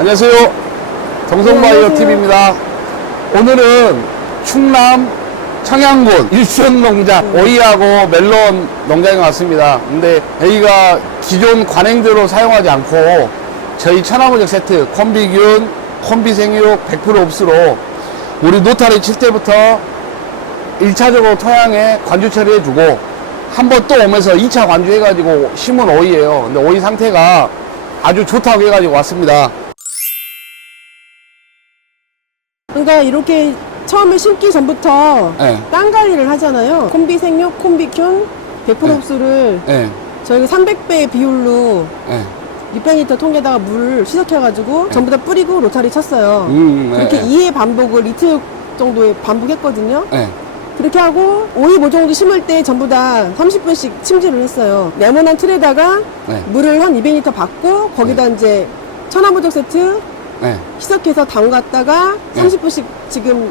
안녕하세요. 정성바이오 안녕하세요. TV입니다. 오늘은 충남 청양군 일선 농장 오이하고 멜론 농장에 왔습니다. 근데 여기가 기존 관행대로 사용하지 않고 저희 천하무적 세트 콤비균, 콤비생육 100% 옵스로 우리 노타리 칠 때부터 1차적으로 토양에 관주 처리해주고 한 번 또 오면서 2차 관주해가지고 심은 오이예요. 근데 오이 상태가 아주 좋다고 해가지고 왔습니다. 그러니까 이렇게 처음에 심기 전부터 네. 땅 관리를 하잖아요. 콤비 생육, 콤비균, 100% 네. 흡수를 예, 저희가 300배 비율로 예. 600리터 통에다가 물을 시석해가지고 전부 다 뿌리고 로타리 쳤어요. 음, 그렇게 예, 2회 반복을 이틀 정도에 반복했거든요. 예. 그렇게 하고 오이 모종도 심을 때 전부 다 30분씩 침지를 했어요. 네모난 틀에다가 네. 물을 한 200리터 받고 거기다 이제 천하무적 세트 예. 희석해서 담갔다가 네. 30분씩 지금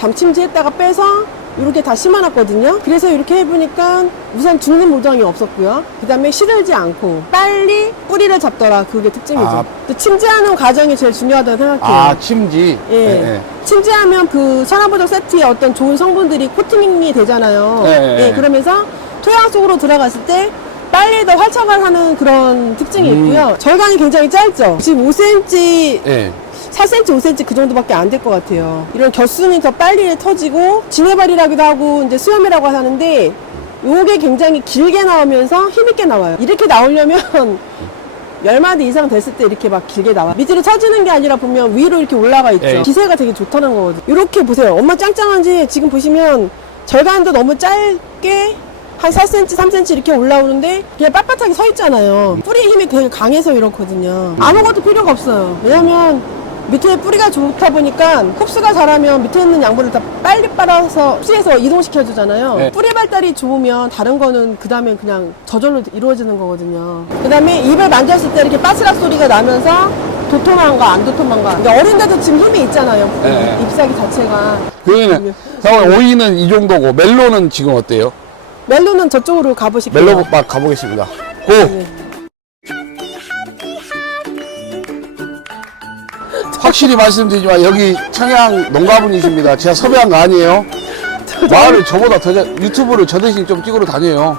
담침지했다가 빼서 이렇게 다 심어놨거든요. 그래서 이렇게 해보니까 우선 죽는 모장이 없었고요. 그 다음에 시들지 않고 빨리 뿌리를 잡더라. 그게 특징이죠. 아. 또 침지하는 과정이 제일 중요하다고 생각해요. 아, 침지. 예. 침지하면 그 천하보적 세트의 어떤 좋은 성분들이 코팅이 되잖아요. 네. 예, 그러면서 토양 속으로 들어갔을 때 빨리 더 활착을 하는 그런 특징이 음. 있고요. 절간이 굉장히 짧죠. 지금 5cm 예. 4cm, 5cm 그 정도밖에 안 될 것 같아요. 이런 겨순이 더 빨리 터지고 진해발이라기도 하고 이제 수염이라고 하는데 요게 굉장히 길게 나오면서 힘있게 나와요. 이렇게 나오려면 10마디 이상 됐을 때 이렇게 막 길게 나와. 밑으로 처지는 게 아니라 보면 위로 이렇게 올라가 있죠. 예. 기세가 되게 좋다는 거거든요. 이렇게 보세요. 엄마 짱짱한지 지금 보시면 절간도 너무 짧게 한 4cm, 3cm 이렇게 올라오는데 그냥 빳빳하게 서 있잖아요. 뿌리 힘이 되게 강해서 이렇거든요. 아무것도 필요가 없어요. 왜냐면 밑에 뿌리가 좋다 보니까 흡수가 잘하면 밑에 있는 양분을 다 빨리 빨아서 흡수해서 이동시켜 주잖아요. 네. 뿌리 발달이 좋으면 다른 거는 그 다음에 그냥 저절로 이루어지는 거거든요. 그 다음에 입을 만졌을 때 이렇게 바스락 소리가 나면서 도톰한가 안 도톰한가. 근데 어린데도 지금 힘이 있잖아요. 네. 잎사귀 자체가. 그러면, 오이는 이 정도고, 멜론은 지금 어때요? 멜론은 저쪽으로 가보실게요. 멜론 막 가보겠습니다. 고! 네. 확실히 말씀드리지만, 여기 청양 농가분이십니다. 제가 섭외한 거 아니에요? 마을을 저보다 더, 잘- 유튜브를 저 대신 좀 찍으러 다녀요.